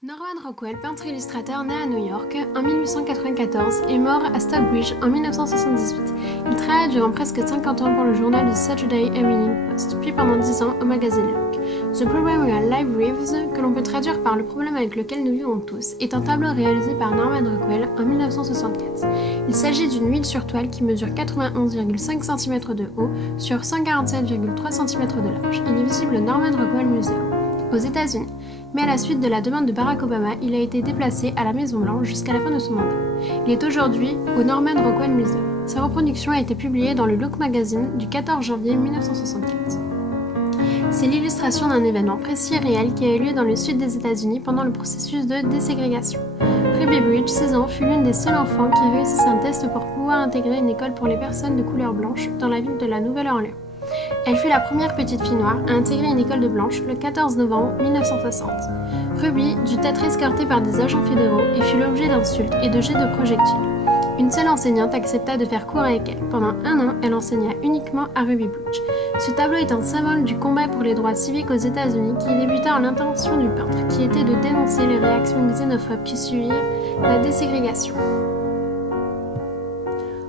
Norman Rockwell, peintre-illustrateur né à New York en 1894 et mort à Stockbridge en 1978. Il travailla durant presque 50 ans pour le journal The Saturday Evening Post, puis pendant 10 ans au magazine Look. The Problem We All Live With, que l'on peut traduire par Le problème avec lequel nous vivons tous, est un tableau réalisé par Norman Rockwell en 1964. Il s'agit d'une huile sur toile qui mesure 91,5 cm de haut sur 147,3 cm de large. Il est visible au Norman Rockwell Museum aux États-Unis, mais à la suite de la demande de Barack Obama, il a été déplacé à la Maison-Blanche jusqu'à la fin de son mandat. Il est aujourd'hui au Norman Rockwell Museum. Sa reproduction a été publiée dans le Look Magazine du 14 janvier 1964. C'est l'illustration d'un événement précis et réel qui a eu lieu dans le sud des États-Unis pendant le processus de déségrégation. Ruby Bridge, 16 ans, fut l'une des seules enfants qui réussissent un test pour pouvoir intégrer une école pour les personnes de couleur blanche dans la ville de la Nouvelle-Orléans. Elle fut la première petite fille noire à intégrer une école de blanche le 14 novembre 1960. Ruby dut être escortée par des agents fédéraux et fut l'objet d'insultes et de jets de projectiles. Une seule enseignante accepta de faire cours avec elle. Pendant un an, elle enseigna uniquement à Ruby Bridge. Ce tableau est un symbole du combat pour les droits civiques aux États-Unis qui débuta en l'intention du peintre, qui était de dénoncer les réactions xénophobes qui suivirent la déségrégation.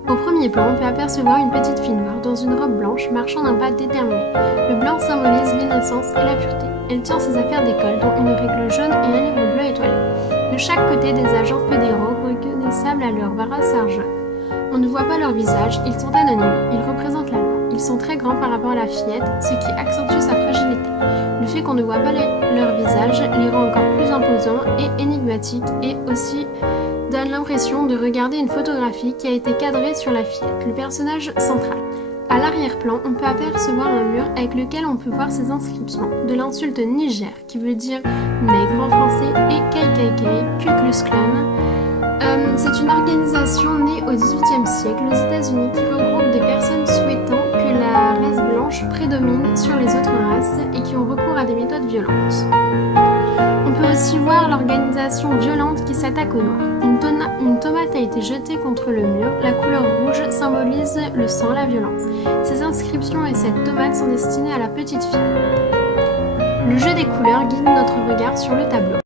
Au premier plan, on peut apercevoir une petite fille noire dans une robe blanche marchant d'un pas déterminé. Le blanc symbolise l'innocence et la pureté. Elle tient ses affaires d'école, dont une règle jaune et un livre bleu étoilé. De chaque côté, des agents fédéraux reconnaissables à leur brassard jaune. On ne voit pas leur visage, ils sont anonymes, ils représentent la loi. Ils sont très grands par rapport à la fillette, ce qui accentue sa fragilité. Le fait qu'on ne voit pas leur visage les rend encore plus imposants et énigmatiques et aussi donne l'impression de regarder une photographie qui a été cadrée sur la fillette, le personnage central. À l'arrière-plan, on peut apercevoir un mur avec lequel on peut voir ces inscriptions, de l'insulte Niger, qui veut dire nègre en français, et KKK, Ku Klux Klan. C'est une organisation née au XVIIIe siècle aux États-Unis qui regroupe des personnes souhaitant que la race blanche prédomine sur les autres races et qui ont recours à des méthodes violentes. On peut aussi voir l'organisation violente qui s'attaque aux Noirs. Une tomate a été jetée contre le mur. La couleur rouge symbolise le sang, la violence. Ces inscriptions et cette tomate sont destinées à la petite fille. Le jeu des couleurs guide notre regard sur le tableau.